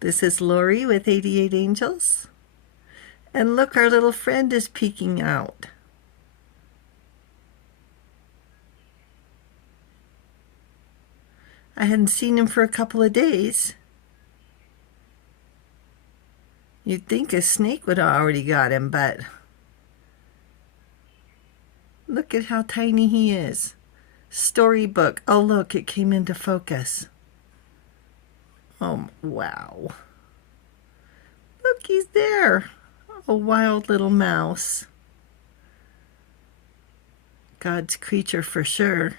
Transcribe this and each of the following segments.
This is Lori with 88 Angels. And look, our little friend is peeking out. I hadn't seen him for a couple of days. You'd think a snake would have already got him, but look at how tiny he is. Storybook. Oh, look, it came into focus. Oh, wow. Look, he's there. A wild little mouse. God's creature for sure.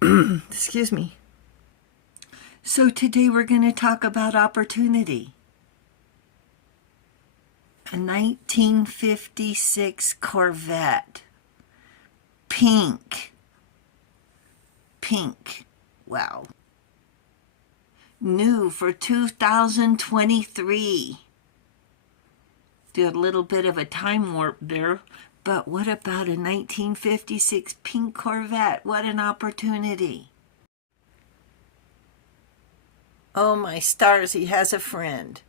Excuse me. So today we're going to talk about opportunity. A 1956 Corvette. Pink. Wow. New for 2023. Did a little bit of a time warp there. But what about a 1956 pink Corvette? What an opportunity. Oh my stars, he has a friend.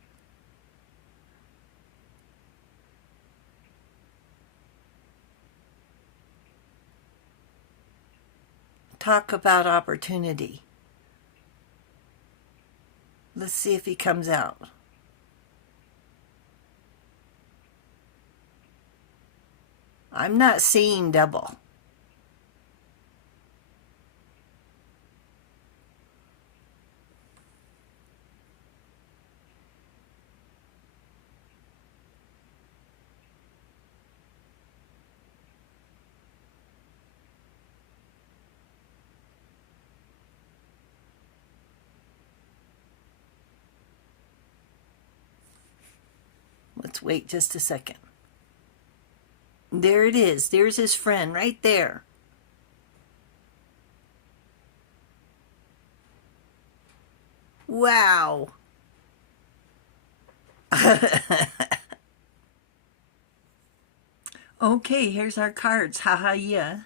Talk about opportunity. Let's see if he comes out. I'm not seeing double. Let's wait just a second. There it is. There's his friend right there. Wow. Okay, here's our cards. Yeah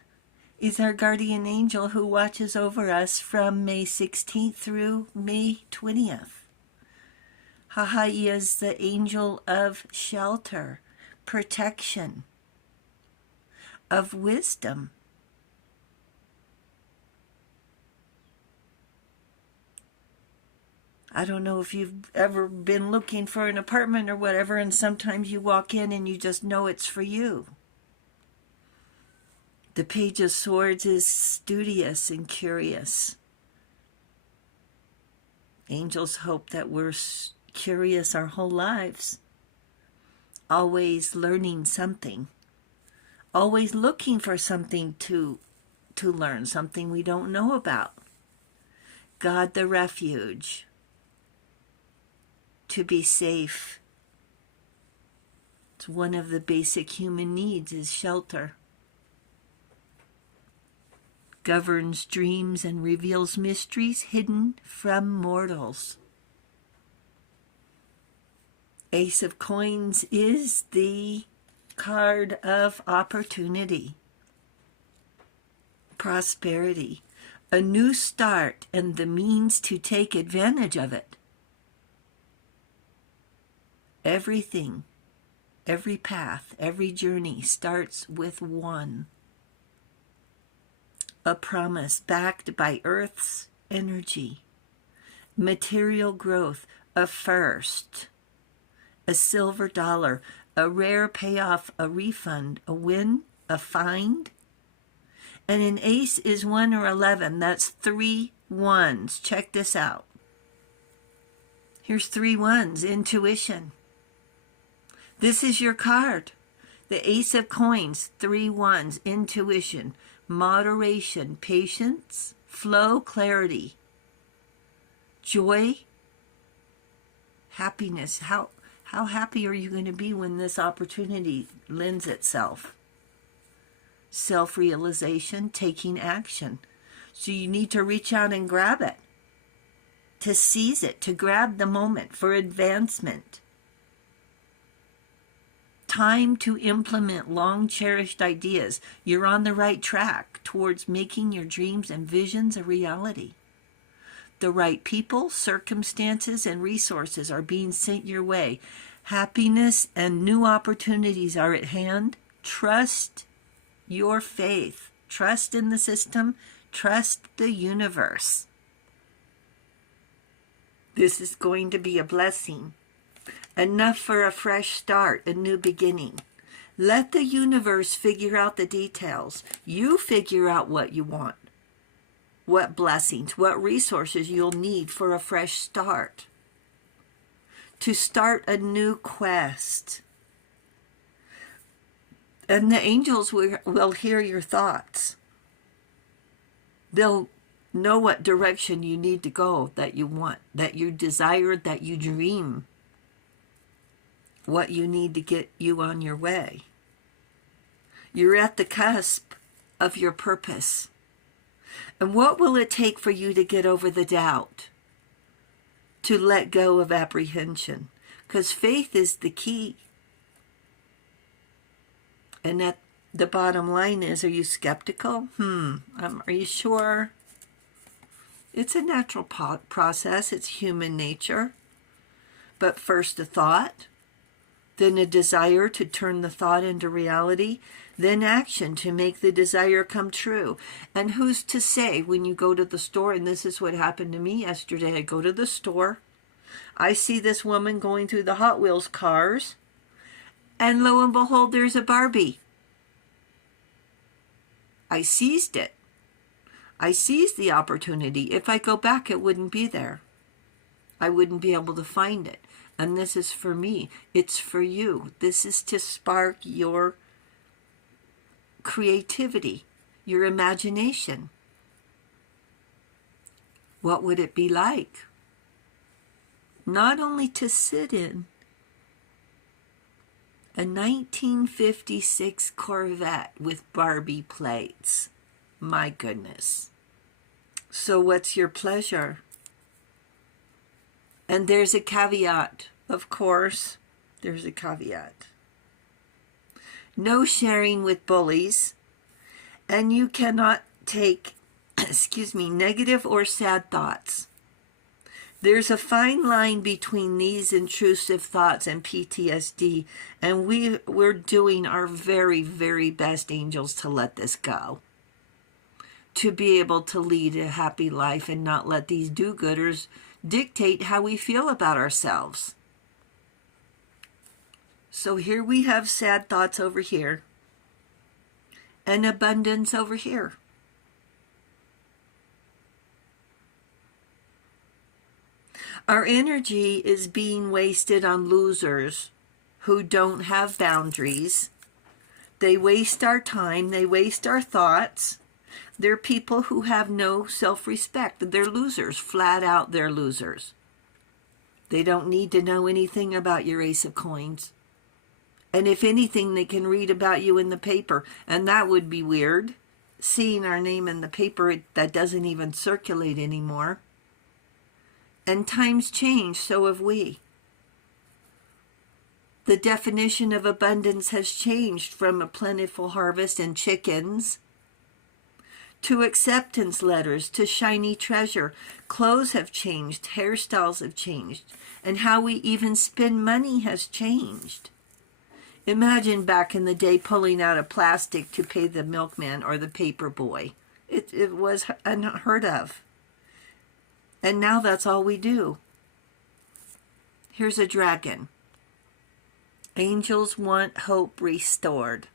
is our guardian angel who watches over us from May 16th through May 20th. Yeah is the angel of shelter, protection, of wisdom. I don't know if you've ever been looking for an apartment or whatever, and sometimes you walk in and you just know it's for you. The Page of Swords is studious and curious. Angels hope that we're curious our whole lives, always learning something. Always looking for something to learn, something we don't know about. God the refuge. To be safe. It's one of the basic human needs is shelter. Governs dreams and reveals mysteries hidden from mortals. Ace of Coins is the card of opportunity, prosperity, a new start and the means to take advantage of it. Everything, every path, every journey starts with one. A promise backed by Earth's energy, material growth, a first, a silver dollar, a rare payoff, a refund, a win, a find. And an ace is 1 or 11. That's 3 ones. Check this out. Here's 3 ones. Intuition. This is your card. The Ace of Coins, 3 ones. Intuition, moderation, patience, flow, clarity, joy, happiness. How happy are you going to be when this opportunity lends itself? Self-realization, taking action. So you need to reach out and grab it, to seize it, to grab the moment for advancement. Time to implement long-cherished ideas. You're on the right track towards making your dreams and visions a reality. The right people, circumstances, and resources are being sent your way. Happiness and new opportunities are at hand. Trust your faith. Trust in the system. Trust the universe. This is going to be a blessing. Enough for a fresh start, a new beginning. Let the universe figure out the details. You figure out what you want, what blessings, what resources you'll need for a fresh start. To start a new quest. And the angels will hear your thoughts. They'll know what direction you need to go, that you want, that you desire, that you dream. What you need to get you on your way. You're at the cusp of your purpose. And what will it take for you to get over the doubt? To let go of apprehension? Because faith is the key. And at the bottom line is, are you skeptical? Are you sure? It's a natural process. It's human nature. But first a thought, then a desire to turn the thought into reality, then action to make the desire come true. And who's to say when you go to the store, and this is what happened to me yesterday, I go to the store, I see this woman going through the Hot Wheels cars, and lo and behold, there's a Barbie. I seized it. I seized the opportunity. If I go back, it wouldn't be there. I wouldn't be able to find it. And this is for me. It's for you. This is to spark your creativity, your imagination. What would it be like? Not only to sit in a 1956 Corvette with Barbie plates. My goodness. So what's your pleasure? And there's a caveat, of course. There's a caveat. No sharing with bullies. And you cannot take, negative or sad thoughts. There's a fine line between these intrusive thoughts and PTSD, and we're doing our very, very best, angels, to let this go. To be able to lead a happy life and not let these do-gooders dictate how we feel about ourselves. So here we have sad thoughts over here, and abundance over here. Our energy is being wasted on losers who don't have boundaries. They waste our time. They waste our thoughts. They're people who have no self-respect. They're losers. Flat out, they're losers. They don't need to know anything about your Ace of Coins. And if anything, they can read about you in the paper. And that would be weird. Seeing our name in the paper, that doesn't even circulate anymore. And times change, so have we. The definition of abundance has changed from a plentiful harvest and chickens to acceptance letters, to shiny treasure. Clothes have changed, hairstyles have changed, and how we even spend money has changed. Imagine back in the day pulling out a plastic to pay the milkman or the paper boy. It was unheard of. And now that's all we do. Here's a dragon. Angels want hope restored.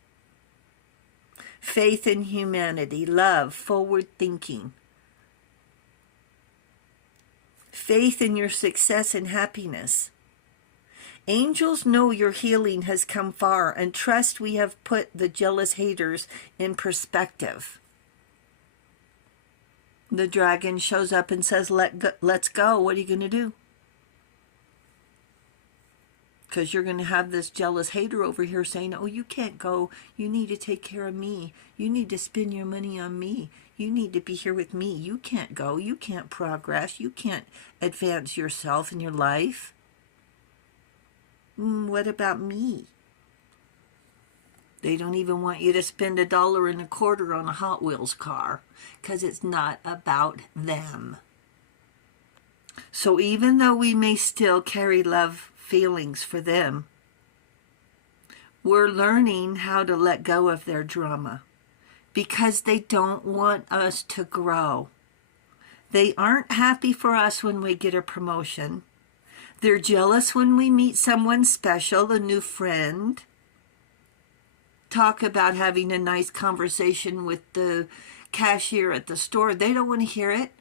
Faith in humanity, love, forward thinking. Faith in your success and happiness. Angels know your healing has come far, and trust we have put the jealous haters in perspective. The dragon shows up and says, let's go. What are you going to do? Because you're going to have this jealous hater over here saying, oh, you can't go. You need to take care of me. You need to spend your money on me. You need to be here with me. You can't go. You can't progress. You can't advance yourself in your life. What about me? They don't even want you to spend $1.25 on a Hot Wheels car because it's not about them. So even though we may still carry love feelings for them, we're learning how to let go of their drama because they don't want us to grow. They aren't happy for us when we get a promotion. They're jealous when we meet someone special, a new friend. Talk about having a nice conversation with the cashier at the store. They don't want to hear it.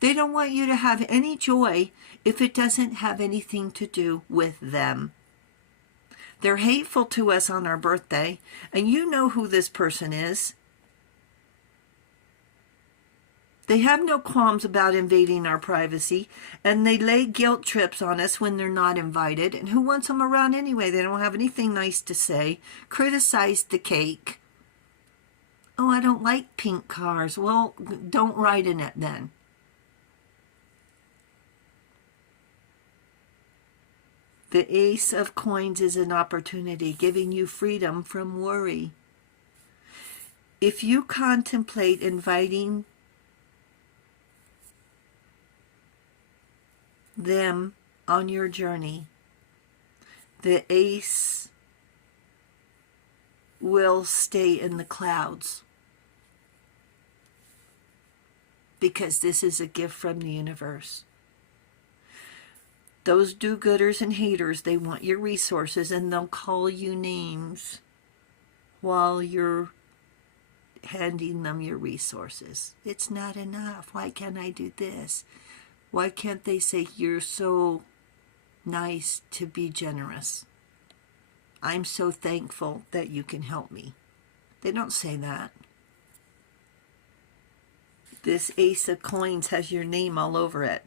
They don't want you to have any joy if it doesn't have anything to do with them. They're hateful to us on our birthday, and you know who this person is. They have no qualms about invading our privacy, and they lay guilt trips on us when they're not invited. And who wants them around anyway? They don't have anything nice to say. Criticize the cake. Oh, I don't like pink cars. Well, don't ride in it then. The Ace of Coins is an opportunity, giving you freedom from worry. If you contemplate inviting them on your journey, the Ace will stay in the clouds because this is a gift from the universe. Those do-gooders and haters, they want your resources, and they'll call you names while you're handing them your resources. It's not enough. Why can't I do this? Why can't they say, you're so nice to be generous? I'm so thankful that you can help me. They don't say that. This Ace of Coins has your name all over it.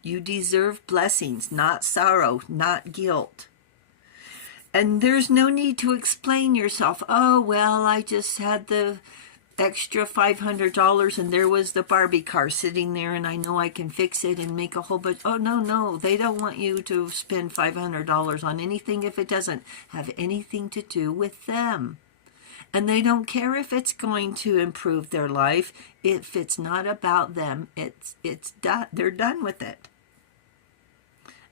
You deserve blessings, not sorrow, not guilt. And there's no need to explain yourself. Oh, well, I just had the extra $500 and there was the Barbie car sitting there and I know I can fix it and make a whole bunch. Oh, no. They don't want you to spend $500 on anything if it doesn't have anything to do with them. And they don't care if it's going to improve their life. If it's not about them, it's done. They're done with it.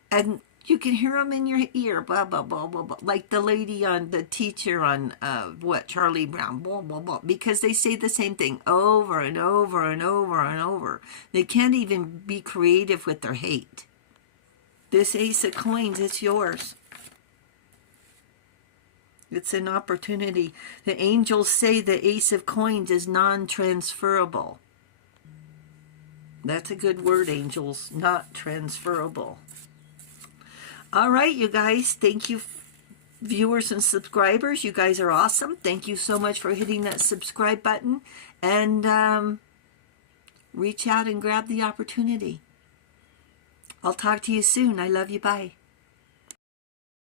And you can hear them in your ear, blah, blah, blah, blah, blah. Like the lady on, the teacher on, Charlie Brown, blah, blah, blah. Because they say the same thing over and over and over and over. They can't even be creative with their hate. This Ace of Coins, it's yours. It's an opportunity. The angels say the Ace of Coins is non-transferable. That's a good word, angels. Not transferable. All right, you guys. Thank you, viewers and subscribers. You guys are awesome. Thank you so much for hitting that subscribe button. And reach out and grab the opportunity. I'll talk to you soon. I love you. Bye.